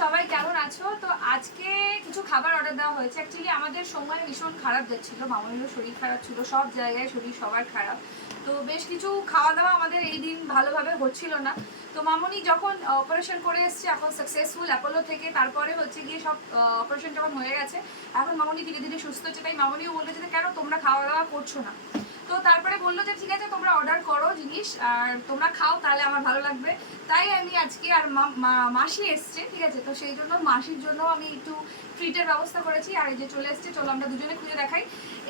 সবাই কেমন আছো? তো আজকে কিছু খাবার অর্ডার দেওয়া হয়েছে। অ্যাকচুয়ালি আমাদের সময় ভীষণ খারাপ যাচ্ছিল। মামনিরও শরীর খারাপ ছিল, সব জায়গায় শরীর সবার খারাপ। তো বেশ কিছু খাওয়া দাওয়া আমাদের এই দিন ভালোভাবে হচ্ছিল না। তো মামনি যখন অপারেশন করে এসছে, এখন সাকসেসফুল অ্যাপোলো থেকে, তারপরে হচ্ছে গিয়ে সব অপারেশন যখন হয়ে গেছে, এখন মামনি ধীরে ধীরে সুস্থ হচ্ছে। তাই মামনিও বলল যে, কেন তোমরা খাওয়া দাওয়া করছ না? তো তারপরে বলল যে ঠিক আছে তোমরা অর্ডার করো জিনিস আর তোমরা খাও তাহলে আমার ভালো লাগবে। তাই আমি আজকে আর মাসি এসছে ঠিক আছে? তো সেই জন্য মাসির জন্য আমি একটু ট্রিটের ব্যবস্থা করেছি আর এই যে চলে এসছে চলো আমরা দুজনে খুঁজে দেখাই।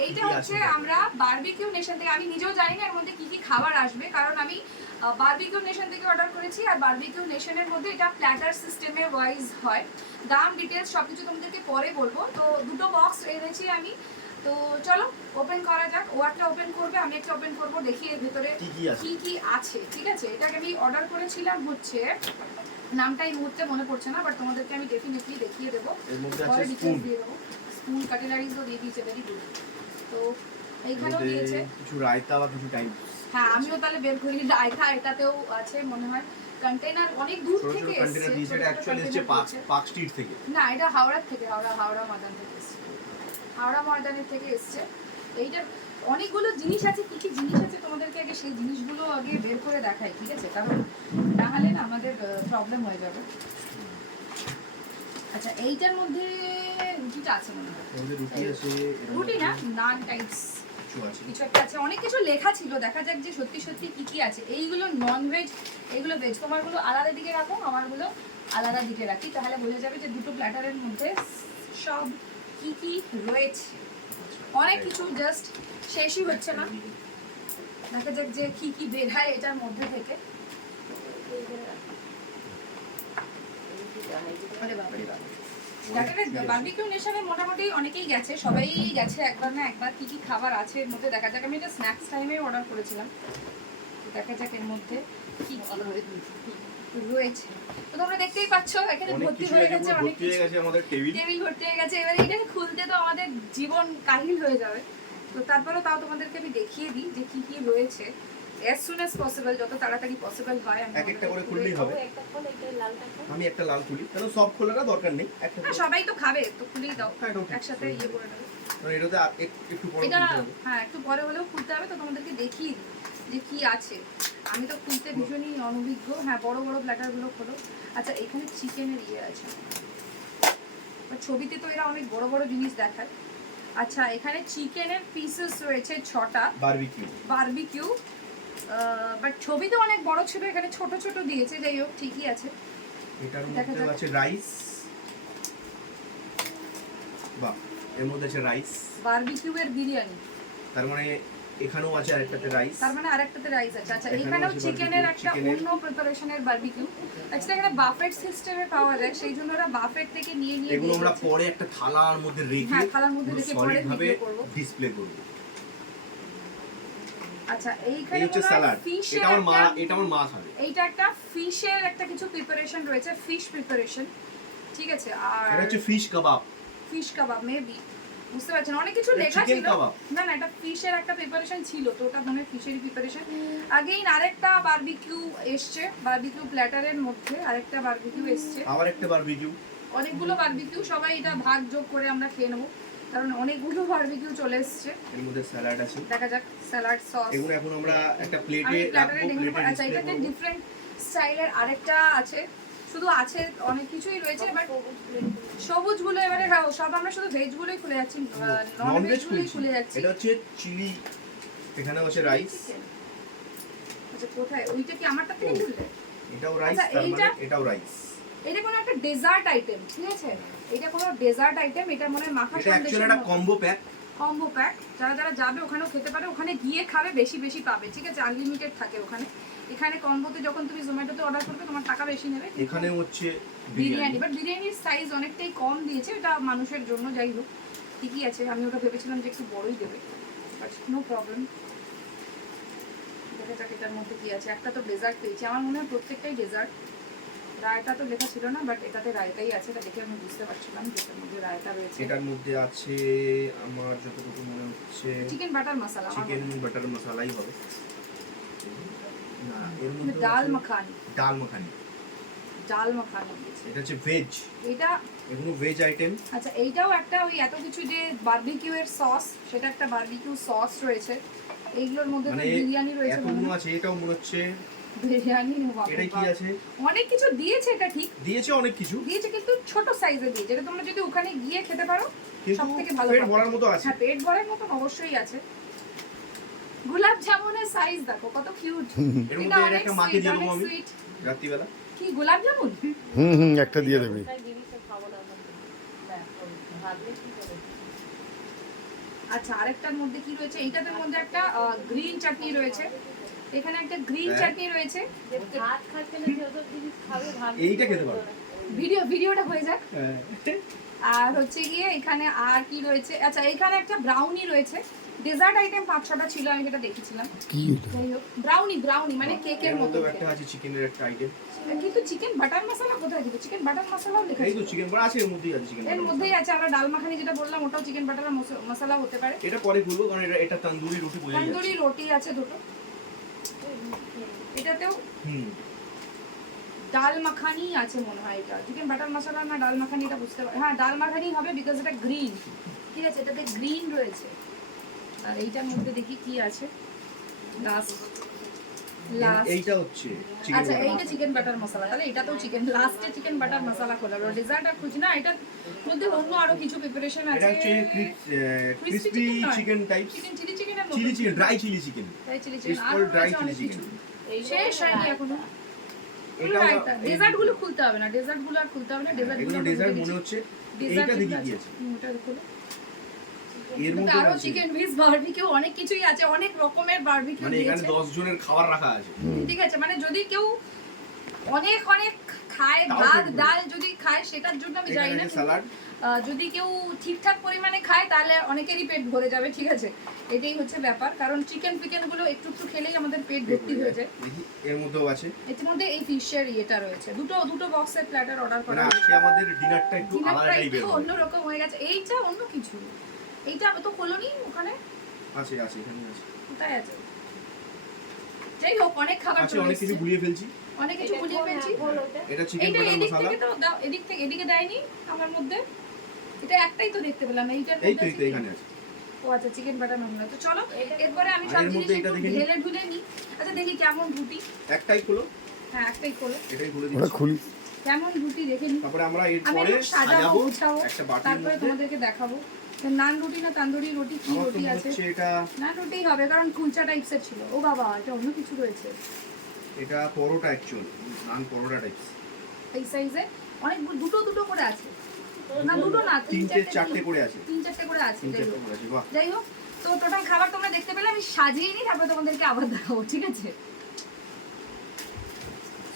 এইটা হচ্ছে আমরা বারবিকিউ নেশন থেকে আমি নিজেও জানি না এর মধ্যে কি কি খাবার আসবে কারণ আমি বারবিকিউ নেশন থেকে অর্ডার করেছি আর বারবিকিউ নেশনের মধ্যে এটা প্ল্যাটার সিস্টেমে ওয়াইজ হয়। দাম ডিটেলস সব কিছু তোমাদেরকে পরে বলব। তো দুটো বক্স এনেছি আমি। তো চলো ওপেন করা যাক। ও একটা ওপেন করবে আমি একটা ওপেন করব দেখি এর ভেতরে কি কি আছে। ঠিক আছে? এটাকে আমি অর্ডার করেছিলাম হচ্ছে নামটা এই মুহূর্তে মনে পড়ছে না বাট তোমাদেরকে আমি ডেফিনেটলি দেখিয়ে দেবো। পরে ডিটেলস দিয়ে দেবো। স্পুন কাটেলারিজও দিয়ে দিয়েছে ভেরি গুড তো এইখানেও দিয়েছে। কিছু রায়তা বা কিছু টাইম হ্যাঁ আমিও তাহলে বের করি রায়তা এটাতেও আছে মনে হয়। কন্টেনার অনেক দূর থেকে কন্টেনার দিয়েছে এটা অ্যাকচুয়ালি হচ্ছে পার্ক স্ট্রিট থেকে। না এটা হাওড়ার থেকে হাওড়া হাওড়া ময়দান থেকে এসছে। হাওড়া ময়দানের থেকে এসছে। এইটা অনেকগুলো জিনিস আছে কি কি জিনিস আছে তোমাদেরকে আগে সেই জিনিসগুলো আগে বের করে দেখাই ঠিক আছে? কারণ না হলে না আমাদের প্রবলেম হয়ে যাবে। আচ্ছা এইটার মধ্যে রুটিটা আছে মনে হয়। রুটি না নান টাইপস কিছু কিছু একটা আছে। অনেক কিছু লেখা ছিল দেখা যাক যে সত্যি সত্যি কি কি আছে। এইগুলো নন ভেজ এইগুলো ভেজ তোমারগুলো আলাদা দিকে রাখো আমারগুলো আলাদা দিকে রাখি। তাহলে বোঝা যাবে যে দুটো প্ল্যাটারের মধ্যে সব কি কি রয়েছে? অনেক কিছু জাস্ট শেষই হচ্ছে না। দেখা যাক যে কি কি বের হয় এটার মধ্যে থেকে। বার্বিকিউ নেশনে মোটামুটি অনেকেই গেছে সবাই গেছে একবার না একবার কি কি খাবার আছে এর মধ্যে। দেখা যাক আমি এটা স্ন্যাক্স টাইমে অর্ডার করেছিলাম। দেখা যাক এর মধ্যে কি কি রয়েছে। তো তোমরা দেখতেই পাচ্ছ এখানে ভর্তি হয়ে গেছে অনেক হয়ে কিছু। গেছে আমাদের টেবিল। টেবিল ভর্তি হয়ে গেছে। এবারে এটাকে খুলতে তো আমাদের জীবন কাহিল হয়ে যাবে। তো তারপরেও তাও তোমাদেরকে আমি দেখিয়ে দিই যে কি কি রয়েছে। অ্যাজ সুন অ্যাজ পসিবল যত তাড়াতাড়ি পসিবল হয় আমি এক একটা করে খুললেই হবে। আমি একটা লাল খুলি। কেন সব খোলাটা দরকার নেই? একটা সবাই তো খাবে তো খুলেই দাও। হ্যাঁ। একসাথে ইয়ে করে কারণ এটাতে একটু বড় এটা হ্যাঁ একটু পরে হলেও খুলতে হবে তো তোমাদেরকে দেখিয়ে দিই যে কি আছে। আমি তো খুলতে ভীষণই অনভিজ্ঞ। হ্যাঁ বড় বড় প্ল্যাটারগুলো খোলো। আচ্ছা এখানে চিকেনের ইয়ে আছে। ছবিতে তো এরা অনেক বড় বড় জিনিস দেখায়। আচ্ছা এখানে চিকেনের পিসেস রয়েছে ছটা। বারবিকিউ বারবিকিউ বাট ছবিতে অনেক বড় ছিল এখানে ছোট ছোট দিয়েছে। যাই হোক ঠিকই আছে। এটার মধ্যে আছে রাইস বাহ এর মধ্যে আছে রাইস বারবিকিউ এর বিরিয়ানি। তার মানে এখানেও আছে আরেকটাতে রাইস তার মানে আরেকটাতে রাইস আছে। আচ্ছা এখানেও চিকেনের একটা অন্য প্রিপারেশনের বারবিকিউ অ্যাকচুয়ালি এখানে বাফেট সিস্টেমে পাওয়া যায় সেই জন্য ওরা বাফেট থেকে নিয়ে নিয়ে এগুলো আমরা পরে একটা থালার মধ্যে রেখে হ্যাঁ, থালার মধ্যে রেখে পরে ডিসপ্লে করব। আচ্ছা এই এইখানে হচ্ছে স্যালাড এটা আমার মা এটা আমার মা খাবে। এইটা একটা ফিশের একটা কিছু প্রিপারেশন রয়েছে ফিশ প্রিপারেশন ঠিক আছে আর এটা হচ্ছে fish kebab fish kebab maybe বুঝতে পারছেন অনেক কিছু লেখা ছিল। না না এটা ফিশের একটা প্রিপারেশন ছিল তো ওটা মনে ফিশেরই প্রিপারেশন আগেইন আরেকটা বারবিকিউ এসছে বারবিকিউ প্ল্যাটারের মধ্যে আরেকটা বারবিকিউ এসছে। আবার একটা বারবিকিউ অনেকগুলো বারবিকিউ সবাই এটা ভাগ যোগ করে আমরা খেয়ে নেব কারণ অনেকগুলো বারবিকিউ চলে এসছে। এর মধ্যে স্যালাড আছে। দেখা যাক স্যালাড সস এগুলো এখন আমরা একটা প্লেটে রাখব প্লেটে আচ্ছা এটাতে ডিফারেন্ট স্টাইলের আরেকটা আছে। শুধু আছে অনেক কিছুই রয়েছে বাট সবুজগুলো এবারে হ্যাঁ সব আমরা শুধু ভেজগুলোই খুলে যাচ্ছি নন ভেজ ভেজগুলোই খুলে যাচ্ছি। এটা হচ্ছে চিলি এখানে হচ্ছে রাইস আচ্ছা কোথায়? ওইটা কি আমারটা থেকে খুললে? এটাও রাইস আচ্ছা, মানে এইটা? এটাও রাইস এটা কোনো একটা ডেজার্ট আইটেম ঠিক আছে? এটা কোনো ডেজার্ট আইটেম এটা মনে হয় মাখা সন্দেশ এটা একটা কম্বো প্যাক কম্বো প্যাক যারা যারা যাবে ওখানেও খেতে পারে ওখানে গিয়ে খাবে বেশি বেশি পাবে ঠিক আছে? আনলিমিটেড থাকে ওখানে। এখানে কম্বোতে যখন তুমি জোম্যাটোতে অর্ডার করবে তোমার টাকা বেশি নেবে। এখানে হচ্ছে বিরিয়ানি বাট বিরিয়ানির সাইজ অনেকটাই কম দিয়েছে এটা মানুষের জন্য যাই হোক ঠিকই আছে। আমি ওটা ভেবেছিলাম যে একটু বড়ই দেবে বাট নো প্রবলেম দেখা যাক এটার মধ্যে কি আছে। একটা তো ডেজার্ট পেয়েছি। আমার মনে হয় প্রত্যেকটাই ডেজার্ট রায়তা তো লেখা ছিল না বাট এটাতে রায়তাই আছে এটা দেখে আমি বুঝতে পারছিলাম যে এটার মধ্যে রায়তা রয়েছে। এটার মধ্যে আছে আমার যতটুকু মনে হচ্ছে chicken butter masala chicken butter মশলাই হবে। না এর মধ্যে ডাল মাখানি। ডাল মাখানি। ডাল মাখানি এটা হচ্ছে ভেজ এটা এগুলো ভেজ আইটেম আচ্ছা এইটাও একটা ওই এত কিছু যে বারবিকিউ এর সস সেটা একটা বারবিকিউ সস রয়েছে। এইগুলোর মধ্যে মানে বিরিয়ানি রয়েছে মনে এতগুলো আছে এটাও মনে হচ্ছে এটা কি। আছে? অনেক কিছু দিয়েছে এটা ঠিক। দিয়েছে অনেক কিছু। দিয়েছে কিন্তু ছোট সাইজে দিয়েছে। এটা তোমরা যদি ওখানে গিয়ে খেতে পারো সবথেকে ভালো পেট ভরার মতো আছে। হ্যাঁ পেট ভরার মতন অবশ্যই আছে। গোলাপ জামুনের সাইজ দেখো কত কিউট এর মধ্যে এর একটা মাকে দিয়ে দেবো আমি রাত্রিবেলা। কি গোলাপ জামুন? হুম হুম একটা দিয়ে দেবে। আচ্ছা আরেকটার মধ্যে কি রয়েছে? এইটার মধ্যে একটা গ্রিন চাটনি রয়েছে। এখানে একটা গ্রিন হ্যাঁ। চাটনি রয়েছে। ভাত খাচ্ছে না যত জিনিস খাবে ভাত এইটা খেতে পারো। ভিডিও ভিডিওটা হয়ে যাক। হ্যাঁ। আর হচ্ছে গিয়ে এখানে আর কি রয়েছে? আচ্ছা এখানে একটা ব্রাউনি রয়েছে। ডেজার্ট আইটেম পাঁচ ছটা ছিল আমি যেটা দেখেছিলাম। কি ব্রাউনি ব্রাউনি মানে কেকের মতো একটা। আছে চিকেনের একটা আইটেম কিন্তু চিকেন বাটার মশলা কোথায় ছিল চিকেন বাটার মশলাও লেখা এই তো চিকেন বড়া আছে এর মধ্যেই আছে চিকেন এর মধ্যেই আছে আমরা ডাল মাখানি যেটা বললাম ওটাও চিকেন বাটার মশলা হতে পারে। এটা পরে খুলবো কারণ এটা এটা তন্দুরি রুটি তন্দুরি রুটি আছে দুটো। এটাতেও হুম। ডাল মাখানি আছে মনে হয় এটা। চিকেন বাটার মশলা না ডাল মাখানি এটা বুঝতে পারি হ্যাঁ ডাল মাখানি হবে বিকজ এটা গ্রিন ঠিক আছে এটাতে গ্রিন রয়েছে। আর এইটার মধ্যে দেখি কি আছে। লাস্ট এইটা হচ্ছে চিকেন আচ্ছা এইটা চিকেন বাটার মশলা তাহলে এটাতেও চিকেন লাস্টে চিকেন বাটার মশলা খোলা ডেজার্ট আর খুঁজি না মধ্যে অন্য আরও কিছু প্রিপারেশন এটা হচ্ছে crispy chicken type chicken chilli chilli chicken dry chilli chicken chilli আর শেষ হয়নি এখনও। ডেজার্টগুলো খুলতে হবে না। ডেজার্টগুলো আর খুলতে হবে না। ডেজার্ট এগুলো ডেজার্ট মনে হচ্ছে। এইটা দেখি কি ওটা খোলো। এর মধ্যে আরও চিকেন উইথ বারবিকিউ অনেক কিছুই আছে অনেক রকমের বারবিকিউ মানে এখানে 10 জনের খাবার রাখা আছে। ঠিক আছে মানে যদি কেউ অনেক অনেক খায় ভাত ডাল যদি খায় সেটার জন্য আমি জানি না স্যালাড যদি কেউ ঠিকঠাক পরিমাণে খায় তাহলে অনেকেরই পেট ভরে যাবে ঠিক আছে। এটাই হচ্ছে ব্যাপার কারণ চিকেন ফিকেনগুলো একটু একটু খেলেই আমাদের পেট ভর্তি হয়ে যায়। এর মধ্যেও আছে। এর মধ্যে এই ফিশের ইয়েটা রয়েছে। দুটো দুটো বক্সের প্ল্যাটার অর্ডার মানে করা আজকে আমাদের ডিনারটা একটু আলাদা টাইপের একটু অন্যরকম হয়ে গেছে। এইটা অন্য কিছু। এইটা তো খোলনি ওখানে? আছে আছে এখানে আছে। কোথায় আছে? যাই হোক অনেক খাবার আছে অনেক কিছু। গুলিয়ে ফেলছি। অনেক কিছু বুঝিয়ে পেয়েছি এটা চিকেন এইটা বাটার এদিক মশলা। থেকে তো দাও এদিক থেকে এদিকে দেয়নি আমার মধ্যে। এটা একটাই তো দেখতে পেলাম এইটার এই তো এই তো এখানে আছে। ও আচ্ছা চিকেন বাটার মশলা তো চলো এরপরে আমি সব জিনিস এটা দেখে ঢেলে ঢুলে নিই আচ্ছা দেখি কেমন রুটি। একটাই খুলো। হ্যাঁ একটাই খোলো। এটাই খুলে দিচ্ছি। খুলি। কেমন রুটি দেখে নিই তারপরে আমরা এরপরে সাজাবো সাজাবো একটা বাটির তারপরে মধ্যে। তোমাদেরকে দেখাবো। নান রুটি না তান্দুরি রুটি কি রুটি আছে? এটা নান রুটিই হবে কারণ কুলচা টাইপসের ছিল। ও বাবা এটা অন্য কিছু রয়েছে। এটা পরোটা অ্যাকচুয়ালি নান পরোটা টাইপস এই সাইজে অনেক দুটো দুটো করে আছে। না দুটো না তিন তিনটে চারটে চারটে করে আছে। তিন চারটে করে আছে যাই হোক। তো টোটাল খাবার তোমরা দেখতে পেলে আমি সাজিয়ে নিই তারপরে তোমাদেরকে আবার দেখাবো ঠিক আছে?